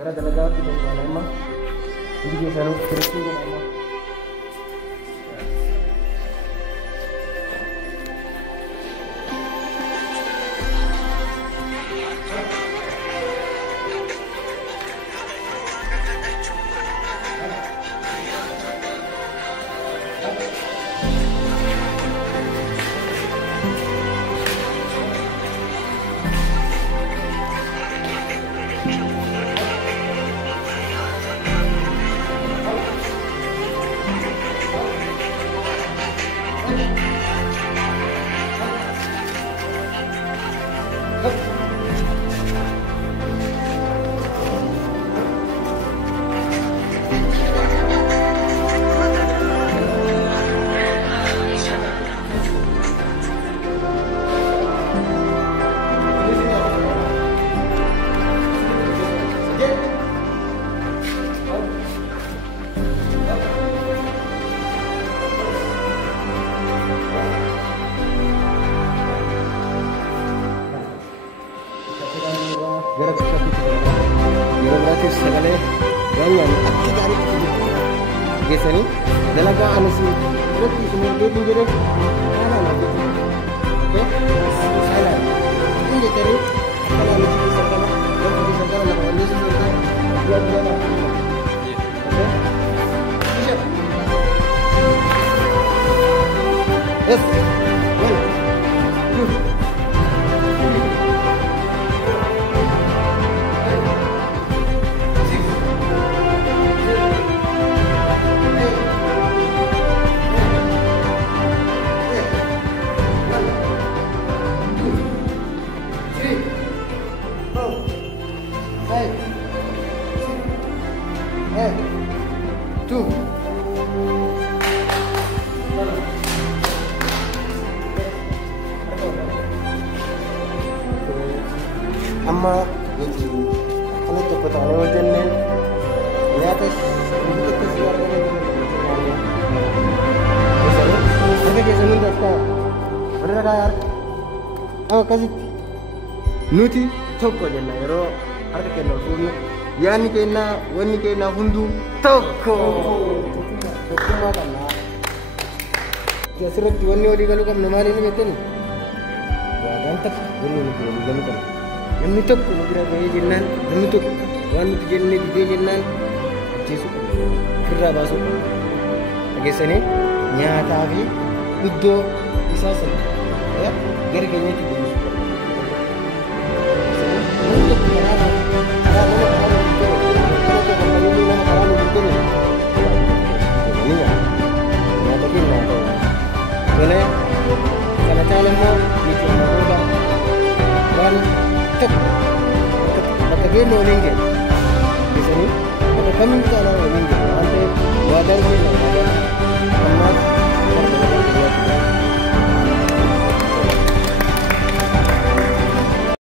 Gara dalagaatti deemaa amma hundi keessanuu kiristoo jedhama. Gara berarti sekali banyak aktif dari biasa ni dalaga anu si berarti semua dia pinggir mana lagi oke saya ini cari kalau anu si sekarang dan si sekarang nak anu si sekarang buat dia nak oke siap yes well Two. Amma jadi kalau cepat orang jenis lihat sedikit keluar dari misalnya ada kes ini dah ada kaya oh kasih nuti tokko jenna yero harka kenno fuunu yani kenna hundu tokko tokkuma kanna jasrat wonni wali galu kam namali ni meteni ya gantak wonni wali galu kam namni tokko ngira gaye jennan namni tokko wanni jenne dide jennan jesu kirra basu agesane nyaata fi uddo isa sana ya garganya ti bisu untuk menara boleh karena calon mau bikin apa dan cek maka dia mau lingkar di sini maka kami kalau lingkar nanti wadah ini